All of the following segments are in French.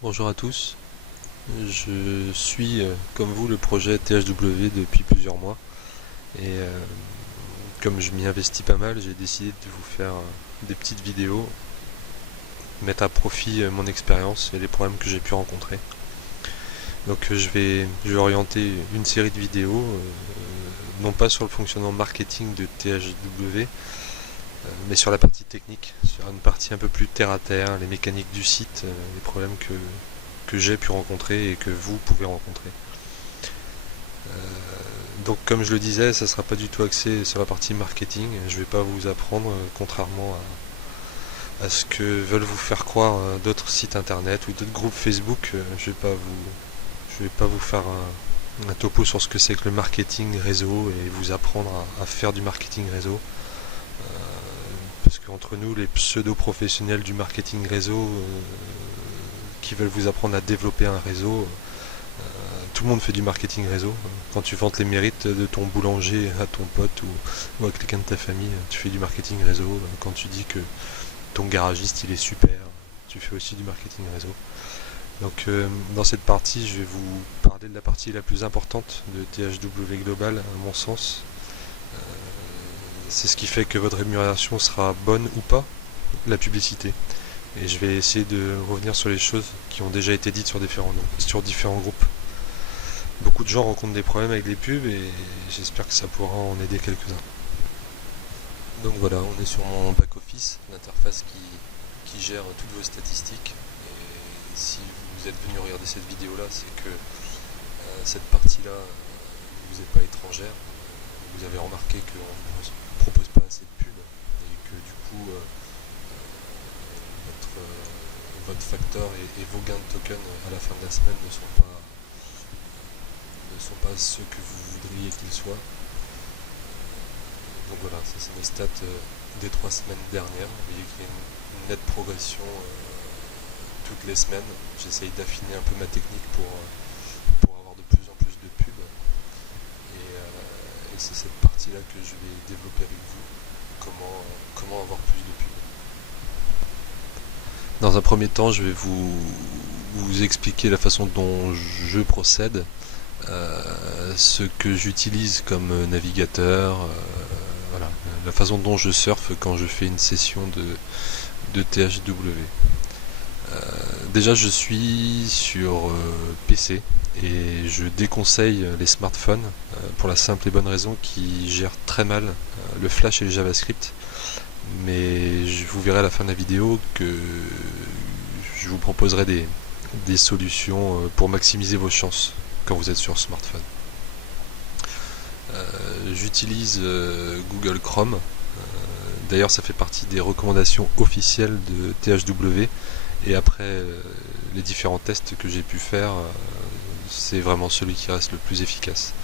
Bonjour à tous, je suis comme vous le projet THW depuis plusieurs mois et comme je m'y investis pas mal, j'ai décidé de vous faire des petites vidéos, mettre à profit mon expérience et les problèmes que j'ai pu rencontrer. Donc je vais orienter une série de vidéos, non pas sur le fonctionnement marketing de THW, mais sur la partie technique, sur une partie un peu plus terre à terre, les mécaniques du site, les problèmes que j'ai pu rencontrer et que vous pouvez rencontrer. Donc comme je le disais, ça ne sera pas du tout axé sur la partie marketing. Je ne vais pas vous apprendre, contrairement à ce que veulent vous faire croire d'autres sites internet ou d'autres groupes Facebook. Je vais pas vous faire un topo sur ce que c'est que le marketing réseau et vous apprendre à faire du marketing réseau. Parce qu'entre nous, les pseudo-professionnels du marketing réseau qui veulent vous apprendre à développer un réseau, tout le monde fait du marketing réseau. Quand tu vantes les mérites de ton boulanger à ton pote ou à quelqu'un de ta famille, tu fais du marketing réseau. Quand tu dis que ton garagiste il est super, tu fais aussi du marketing réseau. Donc dans cette partie, je vais vous parler de la partie la plus importante de THW Global, à mon sens. C'est ce qui fait que votre rémunération sera bonne ou pas, la publicité. Et je vais essayer de revenir sur les choses qui ont déjà été dites sur différents groupes. Beaucoup de gens rencontrent des problèmes avec les pubs et j'espère que ça pourra en aider quelques-uns. Donc voilà, on est sur mon back-office, l'interface qui gère toutes vos statistiques. Et si vous êtes venu regarder cette vidéo-là, c'est que cette partie-là ne vous est pas étrangère. Vous avez remarqué qu'on ne propose pas assez de pubs et que du coup, votre facteur et vos gains de tokens à la fin de la semaine ne sont pas ceux que vous voudriez qu'ils soient. Donc voilà, ça c'est mes stats des 3 semaines dernières. Vous voyez qu'il y a une nette progression toutes les semaines. J'essaye d'affiner un peu ma technique pour avoir de plus en plus de pubs. Et c'est cette partie-là que je vais développer avec vous. Comment avoir plus de pubs. Dans un premier temps, je vais vous expliquer la façon dont je procède, ce que j'utilise comme navigateur, voilà, la façon dont je surfe quand je fais une session de THW. Déjà, je suis sur PC et je déconseille les smartphones pour la simple et bonne raison qu'ils gèrent très mal le Flash et le JavaScript. Mais vous verrez à la fin de la vidéo que je vous proposerai des solutions pour maximiser vos chances quand vous êtes sur smartphone. J'utilise Google Chrome. D'ailleurs, ça fait partie des recommandations officielles de THW. Et après les différents tests que j'ai pu faire, c'est vraiment celui qui reste le plus efficace.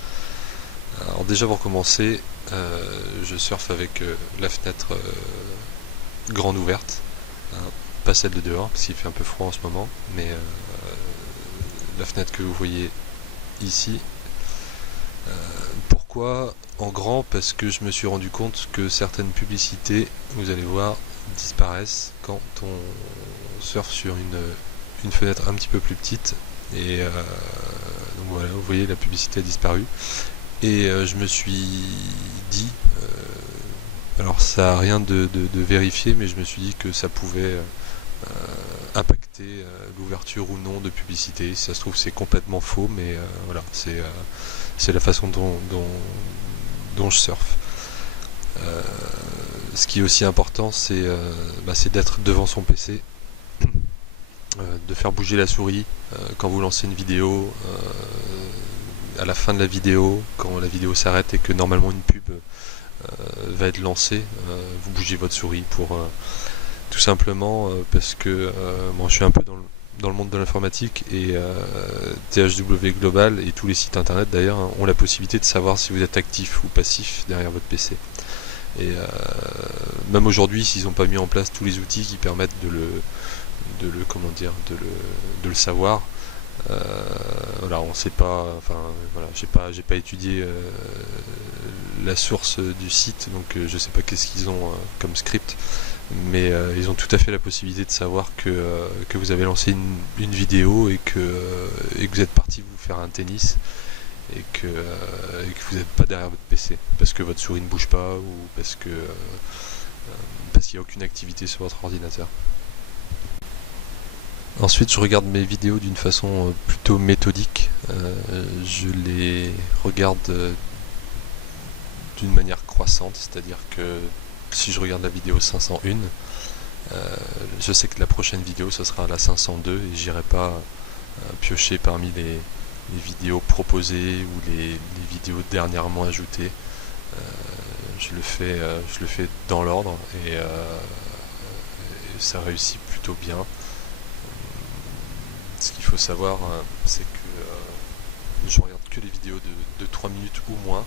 Alors déjà pour commencer, je surfe avec la fenêtre grande ouverte, hein, pas celle de dehors parce qu'il fait un peu froid en ce moment, mais la fenêtre que vous voyez ici. Pourquoi en grand? Parce que je me suis rendu compte que certaines publicités, vous allez voir, disparaissent quand on surfe sur une fenêtre un petit peu plus petite. Et donc voilà, vous voyez, la publicité a disparu. Et je me suis dit, alors ça n'a rien de vérifié, mais je me suis dit que ça pouvait impacter l'ouverture ou non de publicité. Si ça se trouve, c'est complètement faux, mais voilà, c'est la façon dont je surfe. Ce qui est aussi important, c'est d'être devant son PC, de faire bouger la souris quand vous lancez une vidéo, à la fin de la vidéo, quand la vidéo s'arrête et que normalement une pub va être lancée, vous bougez votre souris pour tout simplement parce que moi je suis un peu dans le monde de l'informatique et THW Global et tous les sites internet d'ailleurs ont la possibilité de savoir si vous êtes actif ou passif derrière votre PC. Et même aujourd'hui, s'ils n'ont pas mis en place tous les outils qui permettent de le savoir, voilà, on sait pas, enfin voilà, j'ai pas étudié la source du site, donc je sais pas qu'est-ce qu'ils ont comme script, mais ils ont tout à fait la possibilité de savoir que vous avez lancé une vidéo et que vous êtes parti vous faire un tennis et que vous n'êtes pas derrière votre PC parce que votre souris ne bouge pas ou parce qu'il n'y a aucune activité sur votre ordinateur. Ensuite, je regarde mes vidéos d'une façon plutôt méthodique. Je les regarde d'une manière croissante, c'est-à-dire que si je regarde la vidéo 501, je sais que la prochaine vidéo ce sera la 502 et j'irai pas piocher parmi les vidéos proposées ou les vidéos dernièrement ajoutées. Je le fais dans l'ordre et ça réussit plutôt bien. Ce qu'il faut savoir, c'est que je regarde que les vidéos de 3 minutes ou moins.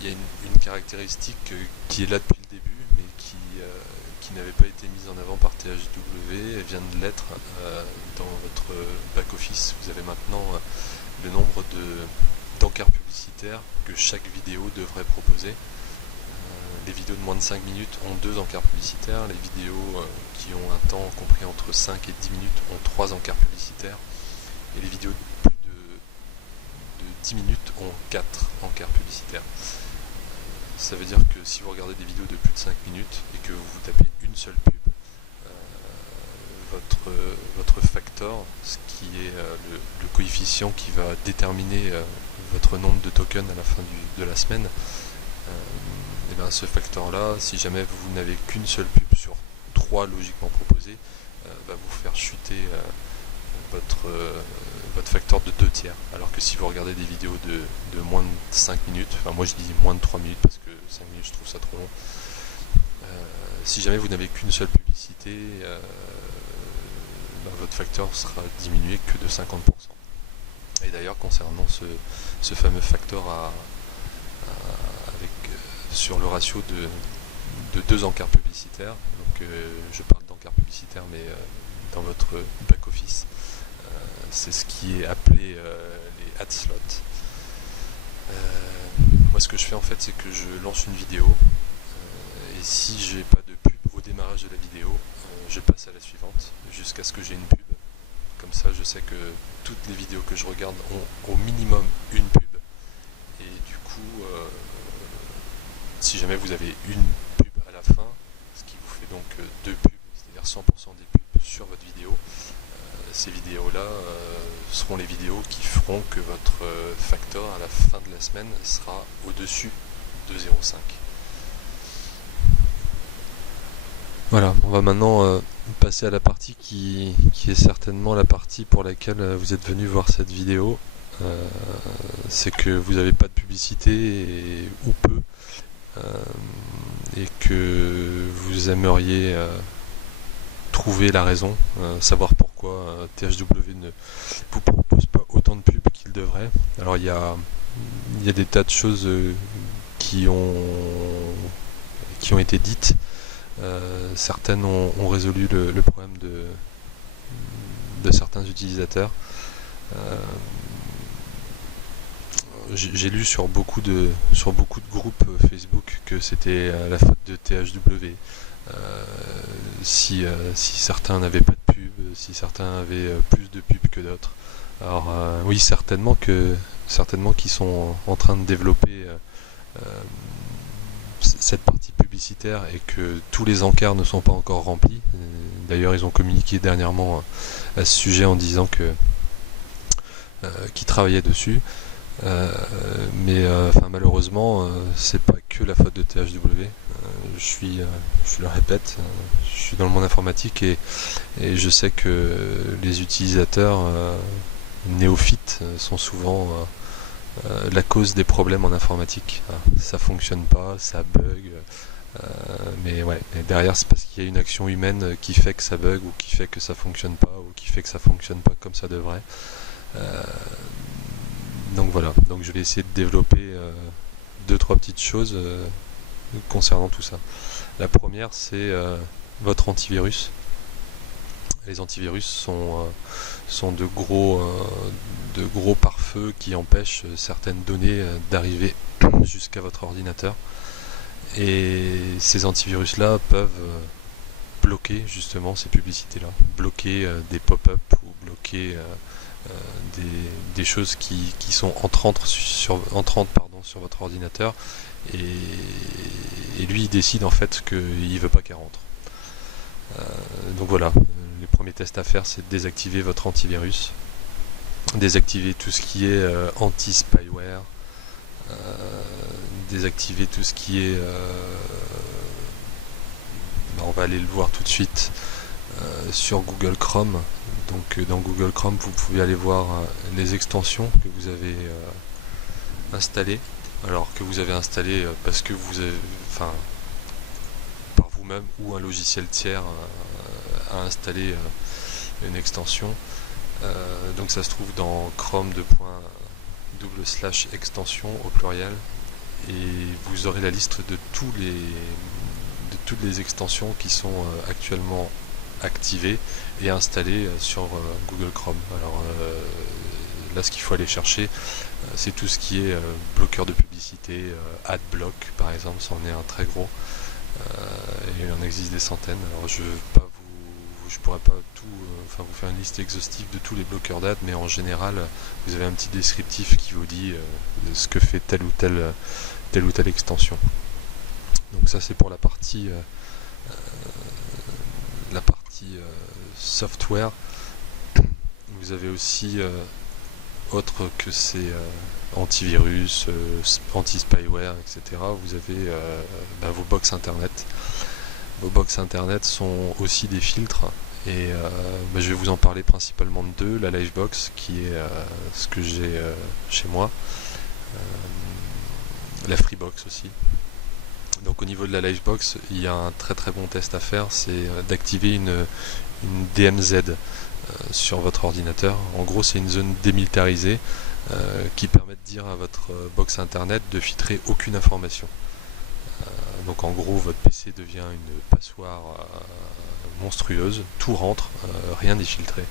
Il y a une caractéristique qui est là depuis le début, mais qui n'avait pas été mise en avant par THW. Elle vient de l'être dans votre back-office. Vous avez maintenant le nombre d'encarts publicitaires que chaque vidéo devrait proposer. Les vidéos de moins de 5 minutes ont 2 encarts publicitaires, les vidéos qui ont un temps compris entre 5 et 10 minutes ont 3 encarts publicitaires, et les vidéos de plus de 10 minutes ont 4 encarts publicitaires. Ça veut dire que si vous regardez des vidéos de plus de 5 minutes et que vous tapez une seule pub, votre factor, ce qui est le coefficient qui va déterminer votre nombre de tokens à la fin de la semaine, et bien ce facteur-là, si jamais vous n'avez qu'une seule pub sur 3 logiquement proposées, va vous faire chuter votre facteur de 2 tiers. Alors que si vous regardez des vidéos de moins de 5 minutes, enfin moi je dis moins de 3 minutes parce que 5 minutes je trouve ça trop long, si jamais vous n'avez qu'une seule publicité, votre facteur sera diminué que de 50%. Et d'ailleurs concernant ce fameux facteur sur le ratio de 2 encarts publicitaires, donc je parle d'encarts publicitaires mais dans votre back-office, c'est ce qui est appelé les ad slots. Moi ce que je fais en fait, c'est que je lance une vidéo et si j'ai pas de pub au démarrage de la vidéo, je passe à la suivante jusqu'à ce que j'ai une pub. Comme ça je sais que toutes les vidéos que je regarde ont au minimum une pub, et du coup si jamais vous avez une pub à la fin, ce qui vous fait donc 2 pubs, c'est-à-dire 100% des pubs sur votre vidéo, ces vidéos-là seront les vidéos qui feront que votre facteur à la fin de la semaine sera au-dessus de 0,5. Voilà, on va maintenant passer à la partie qui est certainement la partie pour laquelle vous êtes venu voir cette vidéo. C'est que vous n'avez pas de publicité ou peu, et que vous aimeriez trouver la raison, savoir pourquoi THW ne vous propose pas autant de pubs qu'il devrait. Alors il y a des tas de choses qui ont été dites. Certaines ont résolu le problème de certains utilisateurs. J'ai lu sur beaucoup de groupes Facebook que c'était la faute de THW. Si certains n'avaient pas de pub, si certains avaient plus de pubs que d'autres. Alors oui, certainement qu'ils sont en train de développer cette partie publicitaire et que tous les encarts ne sont pas encore remplis. D'ailleurs, ils ont communiqué dernièrement à ce sujet en disant qu'ils travaillaient dessus. Mais malheureusement, c'est pas que la faute de THW. Je le répète, je suis dans le monde informatique et je sais que les utilisateurs néophytes sont souvent la cause des problèmes en informatique. Ça fonctionne pas, ça bug, mais ouais, et derrière c'est parce qu'il y a une action humaine qui fait que ça bug ou qui fait que ça fonctionne pas ou qui fait que ça fonctionne pas comme ça devrait. Donc voilà, donc je vais essayer de développer 2-3 petites choses concernant tout ça. La première, c'est votre antivirus. Les antivirus sont de gros pare-feux qui empêchent certaines données d'arriver jusqu'à votre ordinateur. Et ces antivirus-là peuvent bloquer justement ces publicités-là, bloquer des pop-up ou bloquer des choses qui sont entrantes sur votre ordinateur, et lui il décide en fait qu'il veut pas qu'elle rentre. Donc voilà, les premiers tests à faire, c'est de désactiver votre antivirus, désactiver tout ce qui est anti-spyware, désactiver tout ce qui est on va aller le voir tout de suite sur Google Chrome. Donc dans Google Chrome, vous pouvez aller voir les extensions que vous avez installées. Alors que vous avez installé parce que vous avez, enfin, par vous-même ou un logiciel tiers a installé une extension. Donc ça se trouve dans Chrome /extension au pluriel, et vous aurez la liste de toutes les extensions qui sont actuellement activées et installées sur Google Chrome. Alors là, ce qu'il faut aller chercher, c'est tout ce qui est bloqueur de publicité, AdBlock par exemple, c'en est un très gros, et il en existe des centaines. Alors je pourrais pas vous faire une liste exhaustive de tous les bloqueurs d'ad, mais en général vous avez un petit descriptif qui vous dit ce que fait telle ou telle extension. Donc ça, c'est pour la partie software. Vous avez aussi autre que ces antivirus, anti-spyware, etc. Vous avez vos box internet. Vos box internet sont aussi des filtres, et je vais vous en parler principalement de deux. La Livebox, qui est ce que j'ai chez moi, la Freebox aussi. Donc au niveau de la Livebox, il y a un très très bon test à faire, c'est d'activer une DMZ sur votre ordinateur. En gros, c'est une zone démilitarisée qui permet de dire à votre box internet de filtrer aucune information. Donc en gros, votre PC devient une passoire monstrueuse, tout rentre, rien n'est filtré.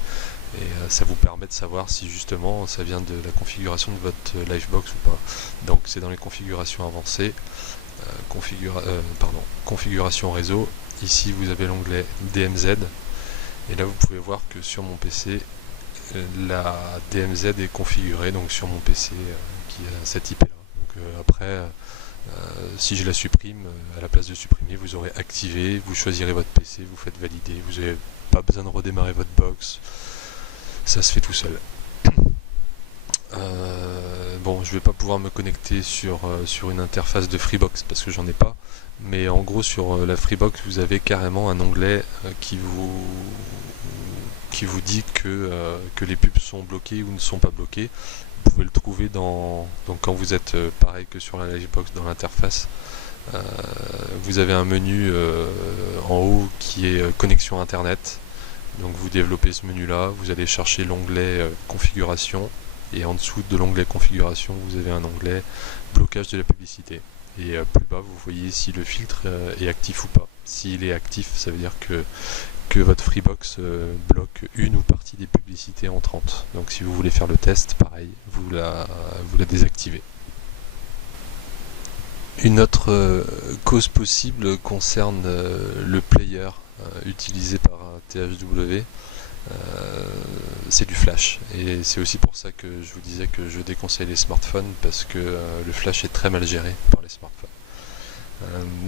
Et ça vous permet de savoir si justement ça vient de la configuration de votre Livebox ou pas. Donc c'est dans les configurations avancées, configuration réseau. Ici vous avez l'onglet DMZ, et là vous pouvez voir que sur mon PC la DMZ est configurée, donc sur mon PC qui a cette IP là. Donc après si je la supprime, à la place de supprimer, vous aurez activé, vous choisirez votre PC, vous faites valider, vous n'avez pas besoin de redémarrer votre box, ça se fait tout seul. Bon, je vais pas pouvoir me connecter sur une interface de Freebox parce que j'en ai pas, mais en gros sur la Freebox vous avez carrément un onglet qui vous dit que les pubs sont bloquées ou ne sont pas bloquées. Vous pouvez le trouver donc quand vous êtes pareil que sur la Livebox, dans l'interface, vous avez un menu en haut qui est connexion internet. Donc vous développez ce menu là, vous allez chercher l'onglet configuration, et en dessous de l'onglet configuration vous avez un onglet blocage de la publicité, et plus bas vous voyez si le filtre est actif ou pas. S'il est actif, ça veut dire que votre Freebox bloque une ou partie des publicités entrantes. Donc si vous voulez faire le test, pareil, vous la désactivez. Une autre cause possible concerne le player utilisé par THW. C'est du flash, et c'est aussi pour ça que je vous disais que je déconseille les smartphones, parce que le flash est très mal géré par les smartphones.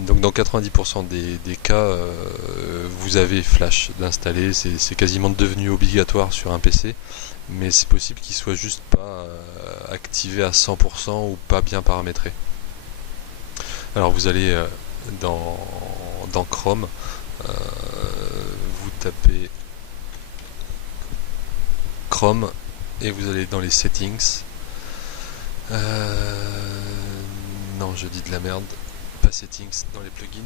Donc dans 90% des cas, vous avez flash d'installer, c'est quasiment devenu obligatoire sur un PC, mais c'est possible qu'il soit juste pas activé à 100% ou pas bien paramétré. Alors vous allez dans Chrome, vous tapez Chrome et vous allez dans les settings. Non, je dis de la merde. Pas settings, dans les plugins.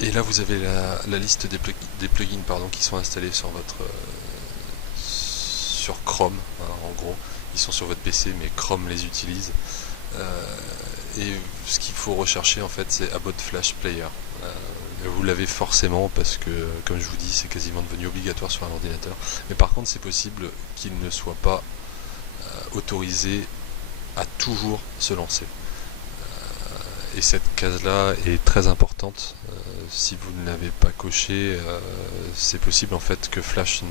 Et là vous avez la liste des plugins qui sont installés sur Chrome. Alors, en gros, ils sont sur votre PC, mais Chrome les utilise. Et ce qu'il faut rechercher en fait, c'est About Flash Player. Vous l'avez forcément parce que, comme je vous dis, c'est quasiment devenu obligatoire sur un ordinateur. Mais par contre, c'est possible qu'il ne soit pas autorisé à toujours se lancer. Et cette case-là est très importante. Si vous ne l'avez pas coché, c'est possible en fait que Flash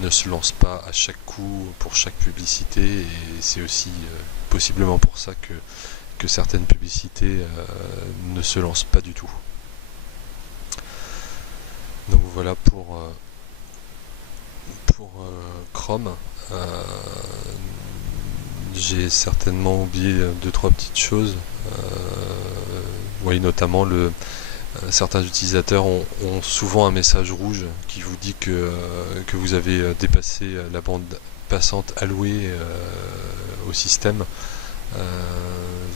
ne se lance pas à chaque coup pour chaque publicité, et c'est aussi possiblement pour ça que certaines publicités ne se lancent pas du tout. Donc voilà pour Chrome. J'ai certainement oublié 2-3 petites choses. Oui, notamment certains utilisateurs ont souvent un message rouge qui vous dit que vous avez dépassé la bande passante allouée au système.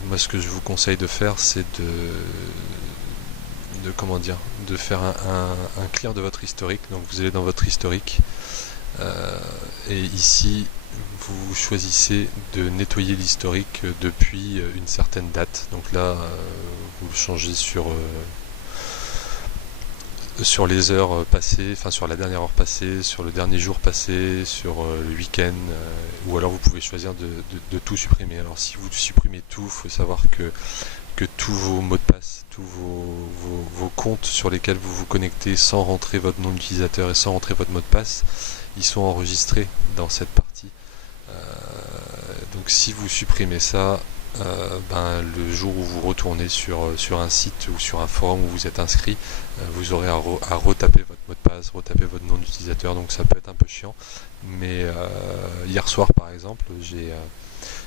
Moi, ce que je vous conseille de faire, c'est de faire un clear de votre historique. Donc vous allez dans votre historique et ici vous choisissez de nettoyer l'historique depuis une certaine date. Donc là vous changez sur les heures passées, enfin sur la dernière heure passée, sur le dernier jour passé, sur le week-end, ou alors vous pouvez choisir de tout supprimer. Alors si vous supprimez tout, il faut savoir que tous vos mots de passe, tous vos comptes sur lesquels vous vous connectez sans rentrer votre nom d'utilisateur et sans rentrer votre mot de passe, ils sont enregistrés dans cette partie. Donc si vous supprimez ça, le jour où vous retournez sur un site ou sur un forum où vous êtes inscrit, vous aurez à retaper votre mot de passe, retaper votre nom d'utilisateur, donc ça peut être un peu chiant. Mais hier soir par exemple,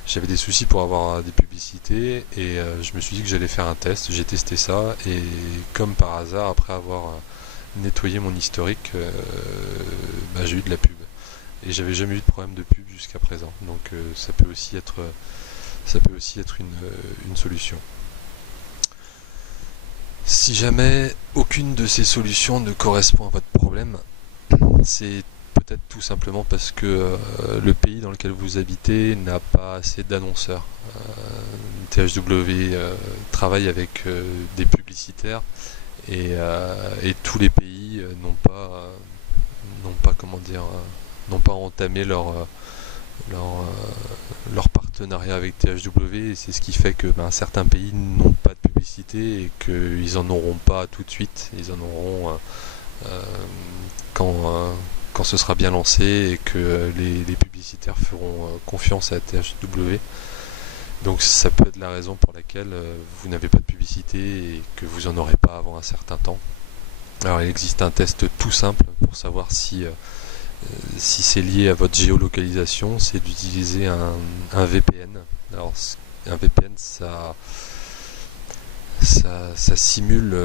j'avais des soucis pour avoir des publicités et je me suis dit que j'allais faire un test. J'ai testé ça et comme par hasard, après avoir nettoyé mon historique, j'ai eu de la pub. Et j'avais jamais eu de problème de pub jusqu'à présent. Donc ça peut aussi être une solution. Si jamais aucune de ces solutions ne correspond à votre problème, c'est peut-être tout simplement parce que le pays dans lequel vous habitez n'a pas assez d'annonceurs. THW travaille avec des publicitaires et tous les pays n'ont pas entamé leur partenariat avec THW, et c'est ce qui fait que certains pays n'ont pas de publicité et qu'ils en auront pas tout de suite. Ils en auront quand ce sera bien lancé et que les publicitaires feront confiance à THW. Donc ça peut être la raison pour laquelle vous n'avez pas de publicité et que vous en aurez pas avant un certain temps. Alors il existe un test tout simple pour savoir si c'est lié à votre géolocalisation, c'est d'utiliser un VPN. Alors un VPN, ça simule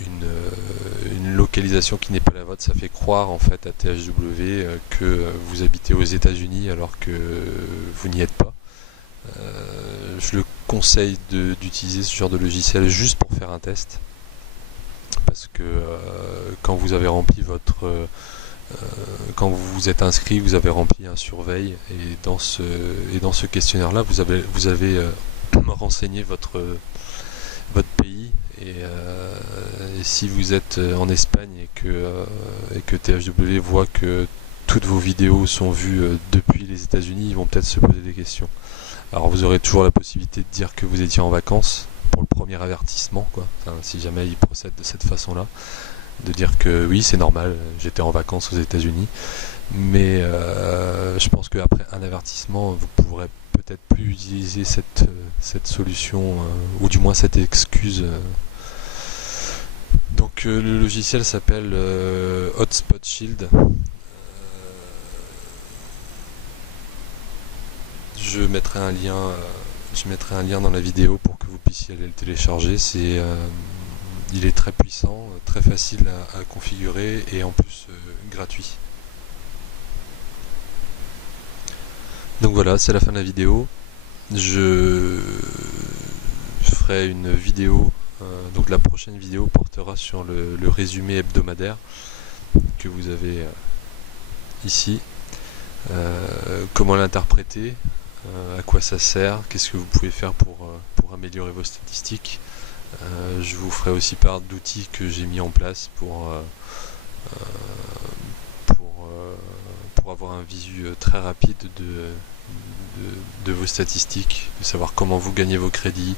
une localisation qui n'est pas la vôtre. Ça fait croire en fait à THW que vous habitez aux États-Unis alors que vous n'y êtes pas. Je le conseille d'utiliser ce genre de logiciel juste pour faire un test, parce que quand vous avez rempli quand vous vous êtes inscrit, vous avez rempli un surveil, et dans ce questionnaire-là, vous avez renseigné votre pays, et si vous êtes en Espagne et que THW voit que toutes vos vidéos sont vues depuis les États-Unis, ils vont peut-être se poser des questions. Alors vous aurez toujours la possibilité de dire que vous étiez en vacances pour le premier avertissement, quoi. Enfin, si jamais ils procèdent de cette façon-là, de dire que oui, c'est normal, j'étais en vacances aux États-Unis, mais je pense qu'après un avertissement, vous pourrez peut-être plus utiliser cette solution, ou du moins cette excuse. Donc le logiciel s'appelle Hotspot Shield. Je mettrai un lien dans la vidéo pour que vous puissiez aller le télécharger. Il est très puissant, très facile à configurer et en plus gratuit. Donc voilà, c'est la fin de la vidéo. Je ferai une vidéo, donc la prochaine vidéo portera sur le résumé hebdomadaire que vous avez ici. Comment l'interpréter, à quoi ça sert, qu'est-ce que vous pouvez faire pour améliorer vos statistiques. Je vous ferai aussi part d'outils que j'ai mis en place pour pour avoir un visu très rapide de vos statistiques, de savoir comment vous gagnez vos crédits.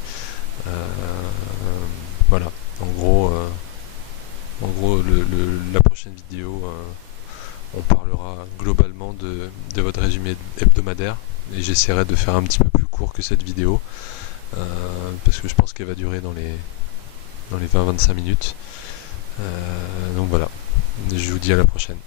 Voilà, en gros, la prochaine vidéo, on parlera globalement de votre résumé hebdomadaire, et j'essaierai de faire un petit peu plus court que cette vidéo, parce que je pense qu'elle va durer dans les 20-25 minutes. Donc voilà, je vous dis à la prochaine.